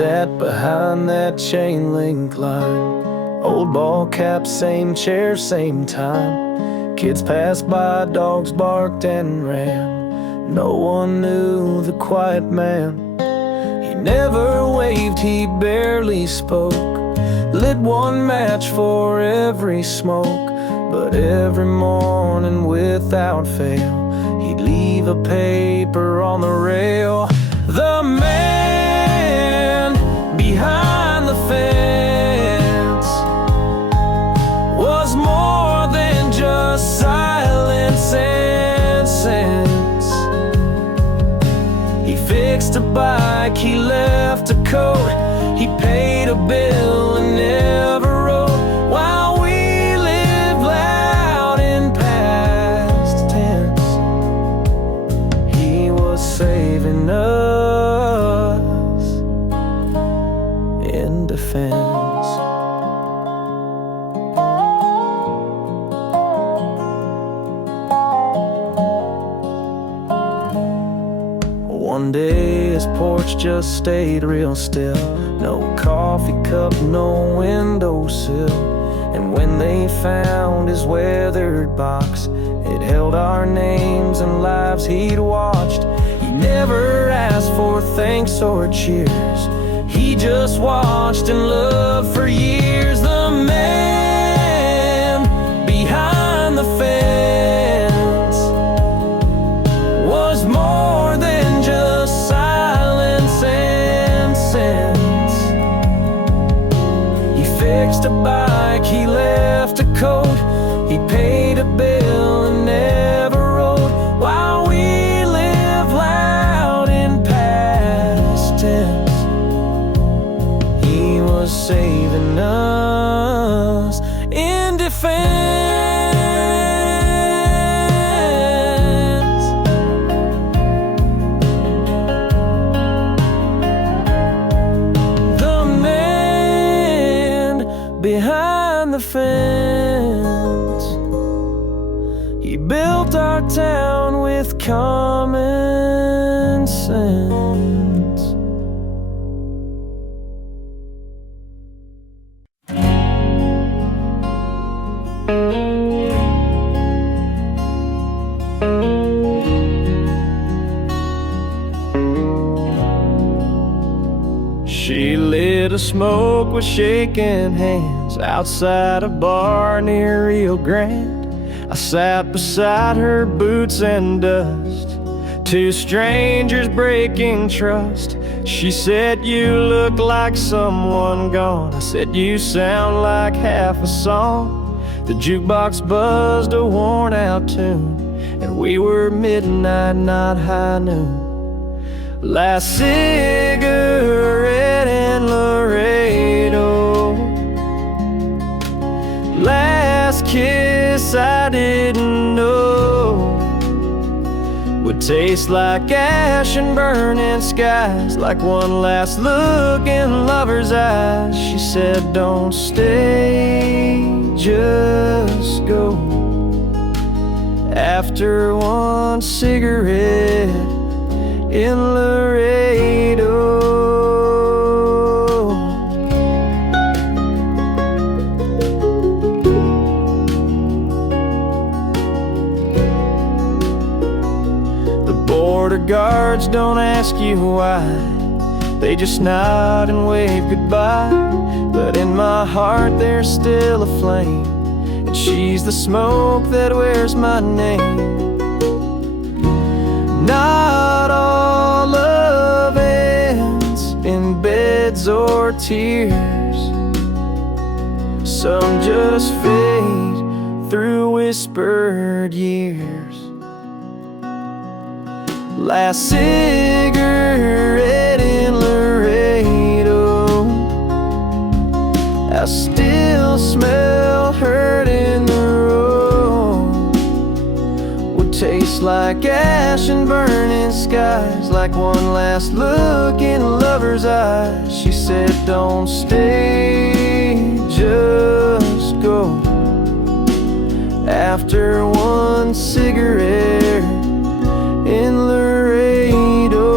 sat behind that chain link line. Old ball cap, same chair, same time. Kids passed by, dogs barked and ran. No one knew the quiet man. He never waved, he barely spoke. Lit one match for every smoke. But every morning without fail, he'd leave a paper on the rail. The man behind the fence was more than just silence and sense. He fixed a bike, he left a coat, he paid a bill and never wrote. While we lived loud in past tense, he was saving us in defense. One day his porch just stayed real still. No coffee cup, no windowsill. And when they found his weathered box, it held our names and lives he'd watched. He never asked for thanks or cheers. He just watched and loved for years. The man behind the fence was more than just silence and sense. He fixed a bike, he left a coat, he paid a bill and never wrote. While we live loud in past tense, he was saving us in defense. The man behind the fence, he built our town with common sense. She lit a smoke with shaking hands outside a bar near Rio Grande. I sat beside her, boots and dust, two strangers breaking trust. She said, "You look like someone gone." I said, "You sound like half a song." The jukebox buzzed a worn out tune, and we were midnight, not high noon. Last cigarette in Laredo, last kiss I didn't know would taste like ash and burning skies, like one last look in lover's eyes. She said, "Don't stay, just go." After one cigarette in Laredo. The border guards don't ask you why, they just nod and wave goodbye. But in my heart there's still a flame, and she's the smoke that wears my name. Not all love ends in beds or tears. Some just fade through whispered years. Last cigarette in Laredo, I still smell hurt in the road. Would taste like ash and burning skies, like one last look in a lover's eyes. She said, "Don't stay, just go." After one cigarette in Laredo.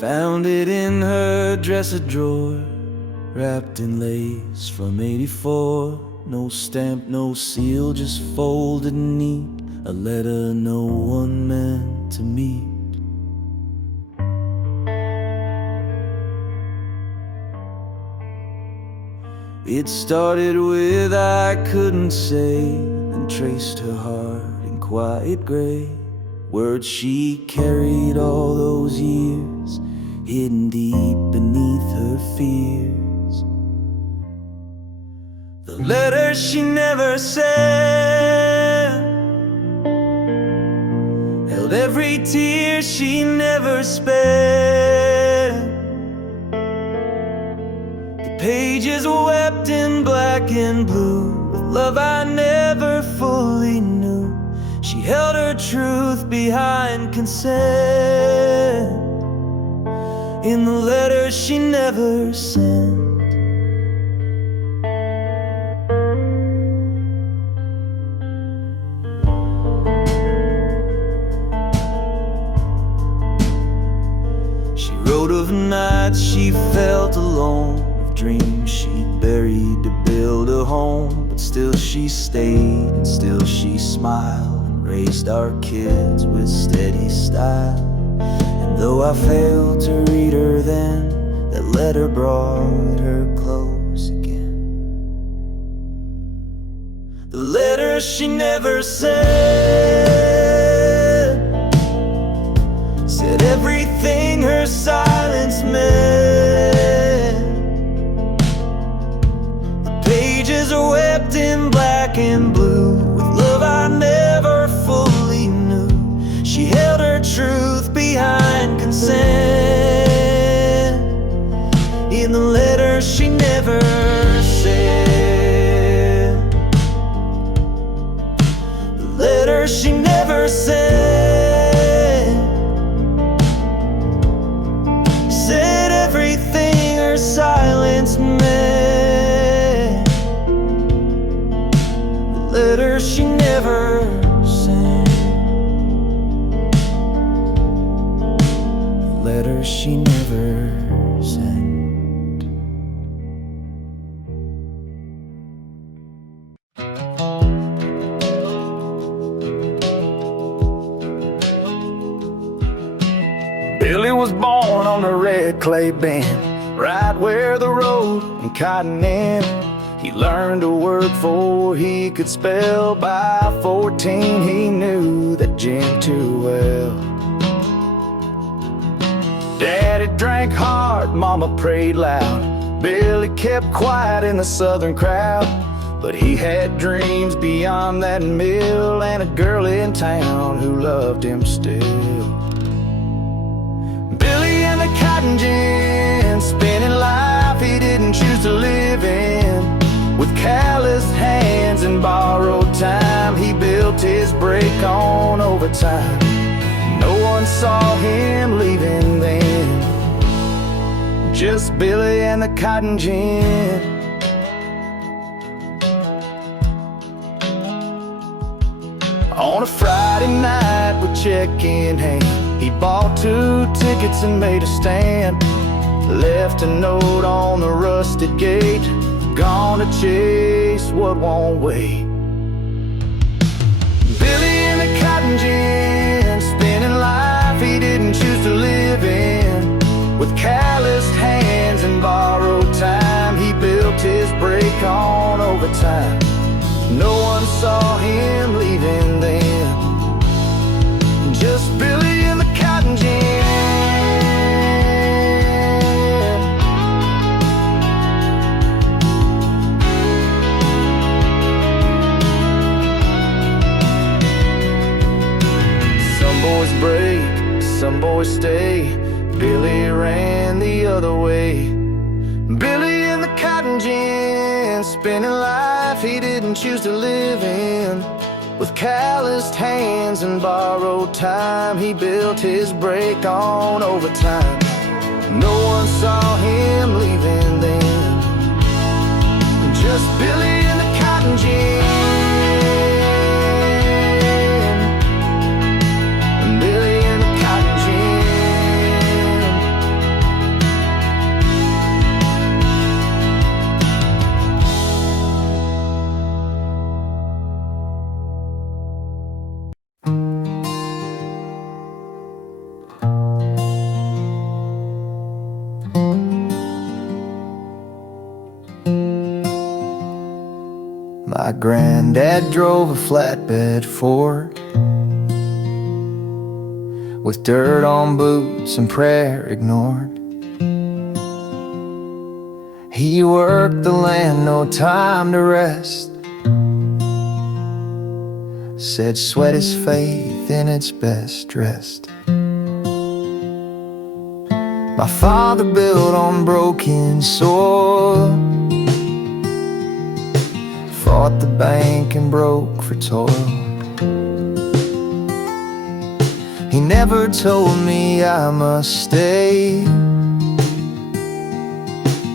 Found it in her dresser drawer, wrapped in lace from '84. No stamp, no seal, just folded neat, a letter no one meant to meet. It started with "I couldn't say," and traced her heart in quiet gray, words she carried all those years, hidden deep beneath her fears. The letters she never sent held every tear she never spent. The pages wept in black and blue with love I never fully knew. She held her truth behind consent in the letters she never sent. She wrote of nights she felt alone, of dreams she'd buried to build a home. But still she stayed, and still she smiled, and raised our kids with steady style. And though I failed to read her then, that letter brought her close again. The letters she never said everything her silence meant. The pages are wept in black and blue with love I never fully knew. She held her truth behind consent in the letters she never said. The letters she never said everything her silence meant. The letters she never sent. The letters she never sent. Billy was born on the red clay bend, right where the road and cotton end. He learned to work before he could spell. By 14 he knew that gin too well. Daddy drank hard, mama prayed loud. Billy kept quiet in the southern crowd, but he had dreams beyond that mill, and a girl in town who loved him still. Billy and the cotton gin, spinning life he didn't choose to live in. With calloused hands and borrowed time, he built his break on overtime. No one saw him leaving then, just Billy and the cotton gin. On a Friday night with check in hand, he bought 2 tickets and made a stand. Left a note on the rusted gate, gonna chase what won't wait. Billy in the cotton gin, spinning life he didn't choose to live in. With calloused hands and borrowed time, he built his break on overtime. No one saw him leaving then, just Billy in the cotton gin. Some boys break, some boys stay. Billy ran the other way. Billy in the cotton gin, spinning life he didn't choose to live in. With calloused hands and borrowed time, he built his break on overtime. No one saw him leaving then, just Billy in the cotton gin. Billy in the cotton gin. My granddad drove a flatbed Ford with dirt on boots and prayer ignored. He worked the land, no time to rest. Said sweat is faith in its best dressed. My father built on broken soil, fought the bank and broke for toil. He never told me I must stay,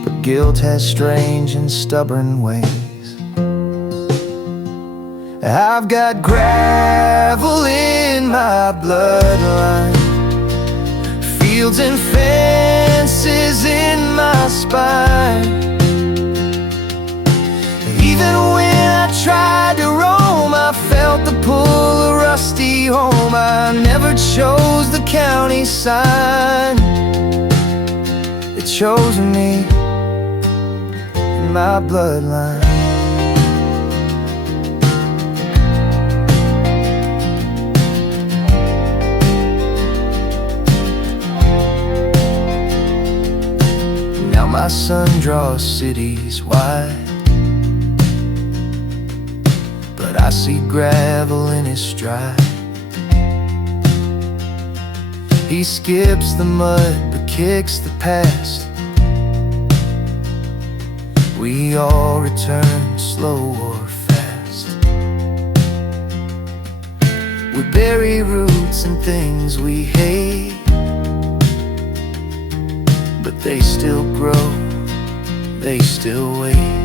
but guilt has strange and stubborn ways. I've got gravel in my bloodline, fields and fences in my spine. Even when I tried to roam, I felt the pull of rusty home. I never chose the county sign, it chose me in my bloodline. Now my son draws cities wide, but I see gravel in his stride. He skips the mud but kicks the past. We all return slow or fast. We bury roots and things we hate, but they still grow, they still wait.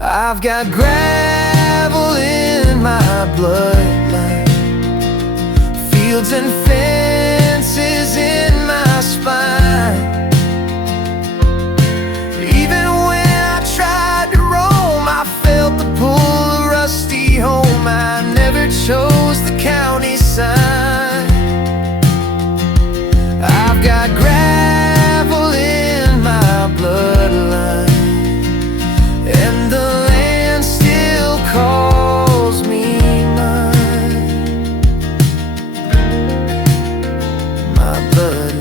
I've got gravel in my bloodline, fields and fences in my spine. Even when I tried to roam, I felt the pull of rusty home. I never chose the county sign. I've got gravel in my bloodline, and the land still calls me mine. My bloodline.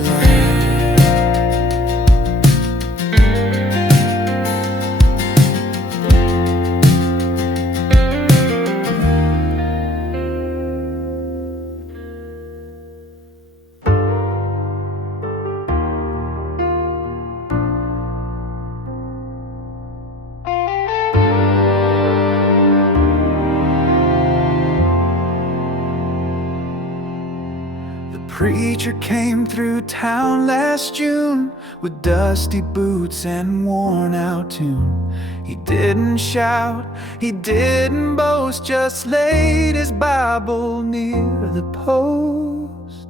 Preacher came through town last June with dusty boots and worn out tune. He didn't shout, he didn't boast, just laid his Bible near the post.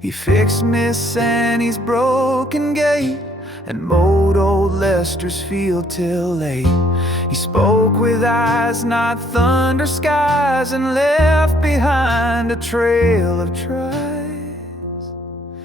He fixed Miss Annie's broken gate and mowed old Lester's field till late. He spoke with eyes, not thunder skies, and left behind a trail of tries.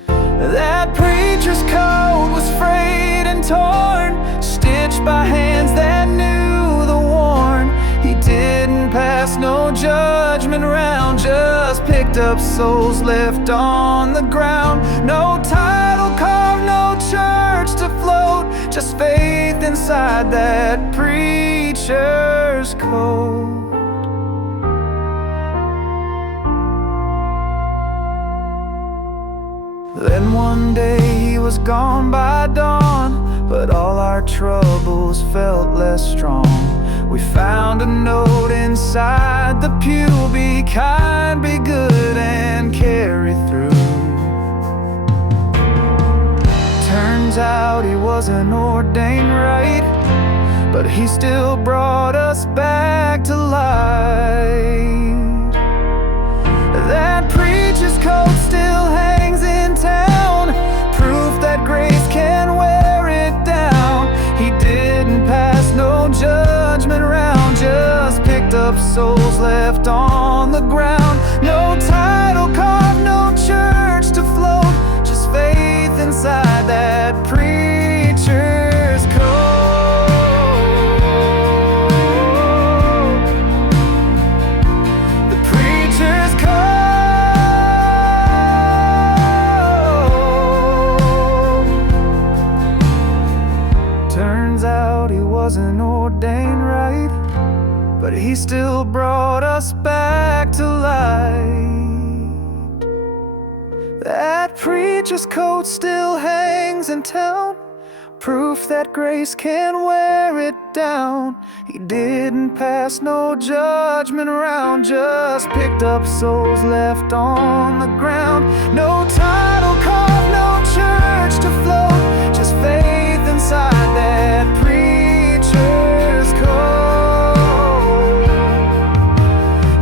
That preacher's coat was frayed and torn, stitched by hands that knew the worn. He didn't pass no judgment round, just picked up souls left on the ground. No title carved, no church to float, just faith inside that preacher's coat. Then one day he was gone by dawn, but all our troubles felt less strong. We found a note inside the pew: be kind, be good, and carry through. Turns out he wasn't ordained right, but he still brought us back to light. That preacher's coat still hangs in town, proof that grace can wear it down. He didn't pass no judgment round, just picked up souls left on the ground. No title carved, no church to float, just faith inside that preacher's coat. preacher's coat still hangs in town, proof that grace can wear it down. He didn't pass no judgment round, just picked up souls left on the ground. No title carved, no church to float, just faith inside that preacher's coat.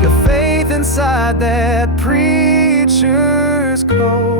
Your faith inside that preacher's coat.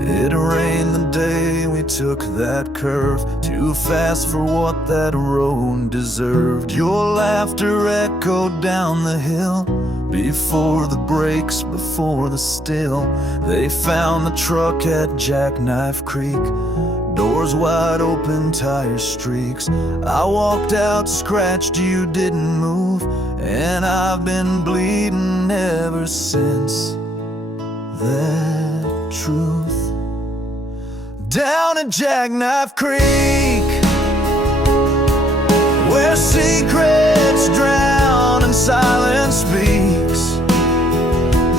It rained the day we took that curve, too fast for what that road deserved. Your laughter echoed down the hill, before the brakes, before the still. They found the truck at Jackknife Creek, doors wide open, tire streaks. I walked out, scratched, you didn't move, and I've been bleeding ever since. That truth. Down at Jackknife Creek, where secrets drown and silence speaks,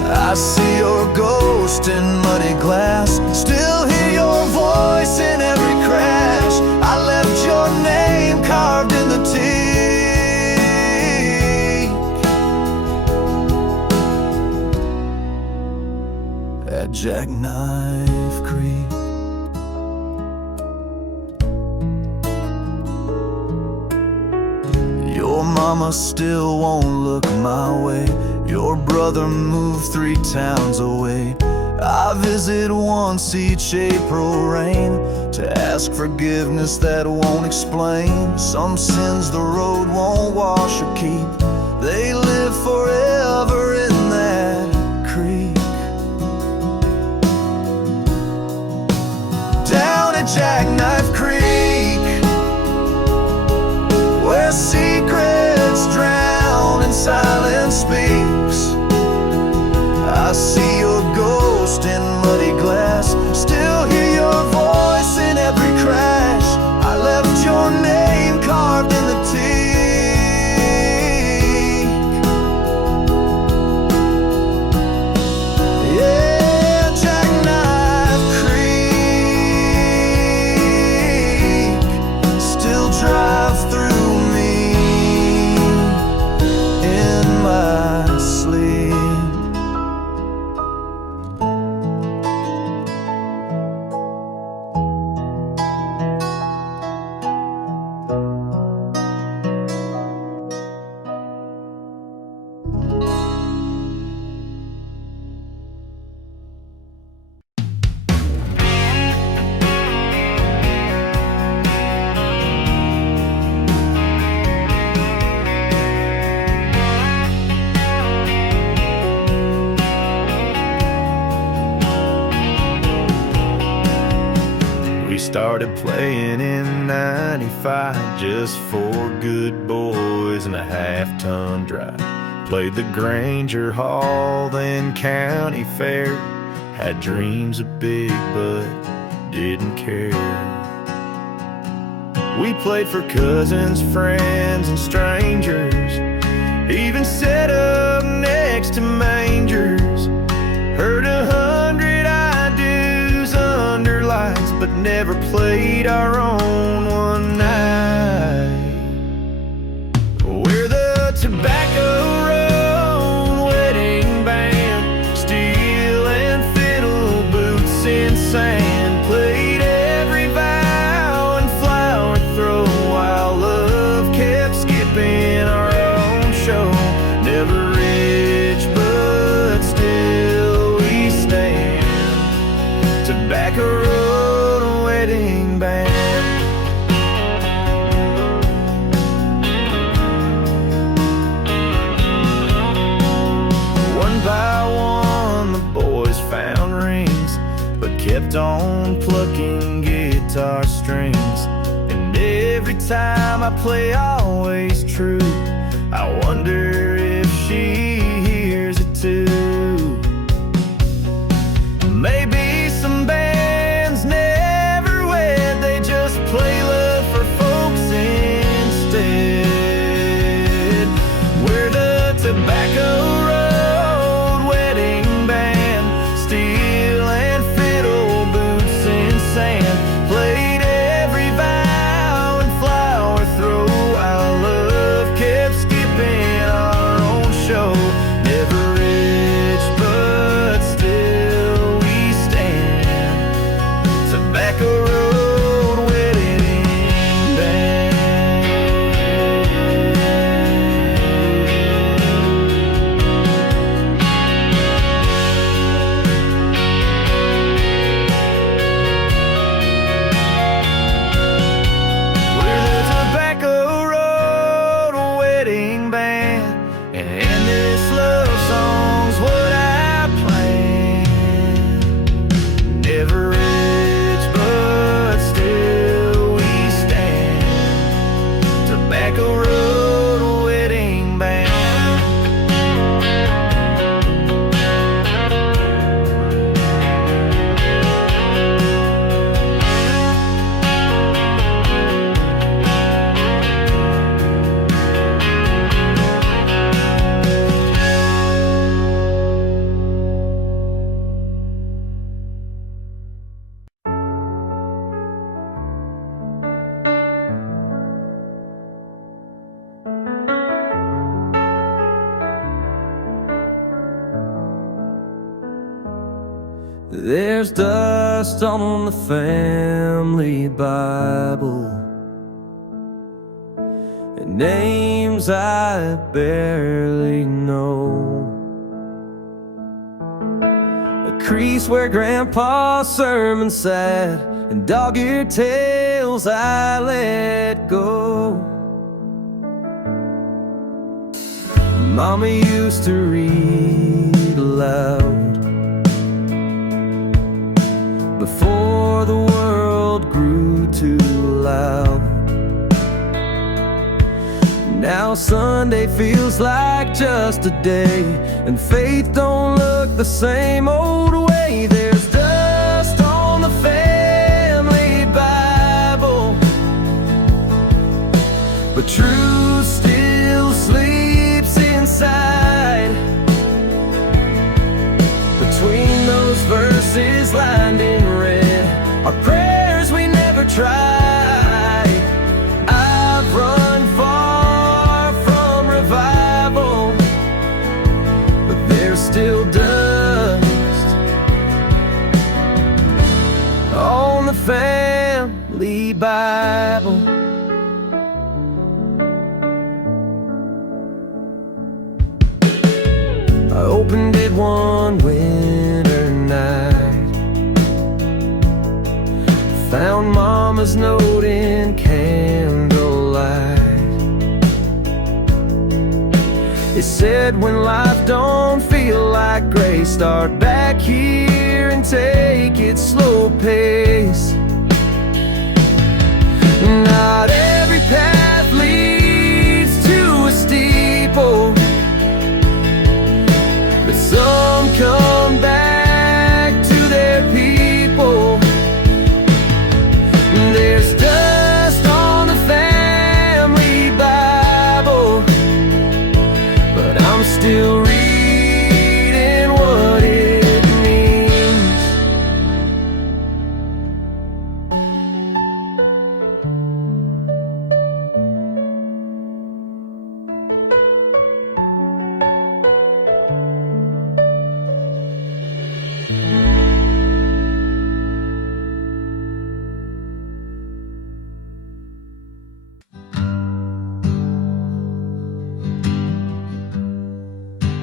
I see your ghost in muddy glass, still hear your voice in every crash. I left your name carved in the teak at Jackknife Creek. Your mama still won't look my way, your brother moved 3 towns away. I visit once each April rain to ask forgiveness that won't explain. Some sins the road won't wash or keep, they live forever in that creek. Down at Jackknife Creek, where secrets drown and silence speaks, I see your ghost in muddy glass, still hear your voice in every crash. I left your name carved in the teak. Yeah, Jackknife Creek, still drive through my sleep. Started playing in '95, just 4 good boys and a half-ton drive. Played the Granger Hall, then County Fair. Had dreams of big, but didn't care. We played for cousins, friends, and strangers, even set up next to mangers. Heard 100 I do's under lights, but never played our own one night. We're the Tobacco Road wedding band, steel and fiddle, boots in sand. Played every vow and flower throw while love kept skipping our own show. Never rich, but still we stand. Tobacco Road wedding band. One by one the boys found rings, but kept kept on plucking guitar strings. And every time I play Always True, I wonder if she hears it too. Maybe some bands never wed, they just play love for folks instead. We're the Tobacco Road Wedding Band, steel and fiddle, boots in sand. Played every vow and flower throw. Our love kept skipping our own show. Never rich, but still we stand. Tobacco Road Wedding Band. We're the Tobacco Road Wedding Band, and this love song's what I planned. Never rich, but still we stand. Tobacco Road Wedding Band. There's dust on the family Bible, and names I barely know. A crease where Grandpa's sermon sat, and dog-eared tales I let go. Mama used to read aloud before the world grew too loud. Now Sunday feels like just a day, and faith don't look the same old way. There's dust on the family Bible, but truth still sleeps inside. Between those verses lined in red are prayers we never tried. I've run far from revival, but there's still dust on the family Bible. I opened it one winter night, found Mama's note in candlelight. It said, when life don't feel like grace, start back here and take its slow pace. Not every path leads to a steeple, but some come back to their people. There's dust on the family Bible, but I'm still reading what it means.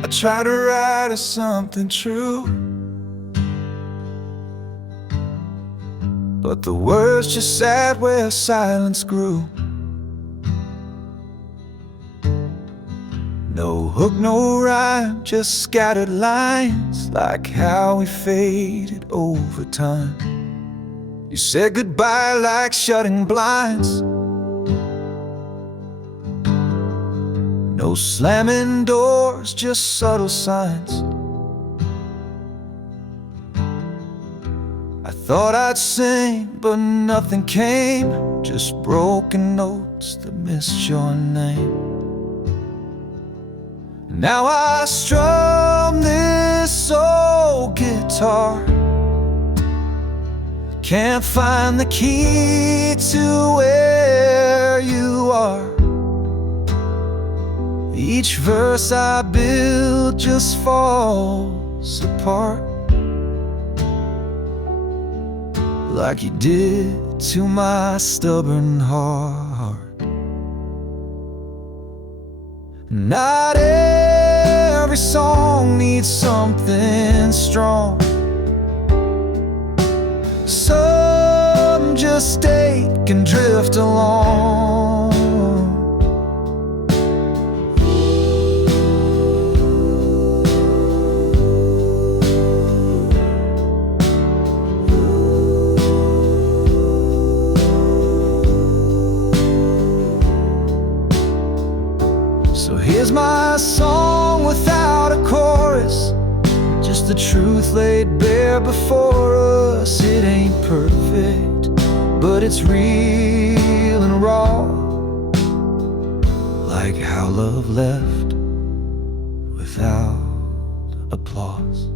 I try to write us something true, but the words just sat where silence grew. No No hook, no rhyme, just scattered lines, like how we faded over time. You said goodbye like shutting blinds. No slamming doors, just subtle signs. I thought I'd sing, but nothing came, just broken notes that missed your name. Now I strum this old guitar, can't find the key to where you are. Each verse I build just falls apart, like you did to my stubborn heart. Not every song needs something strong. Some just ache and drift along. So here's my song without a chorus, just the truth laid bare before us. It ain't perfect, but it's real and raw, like how love left without applause.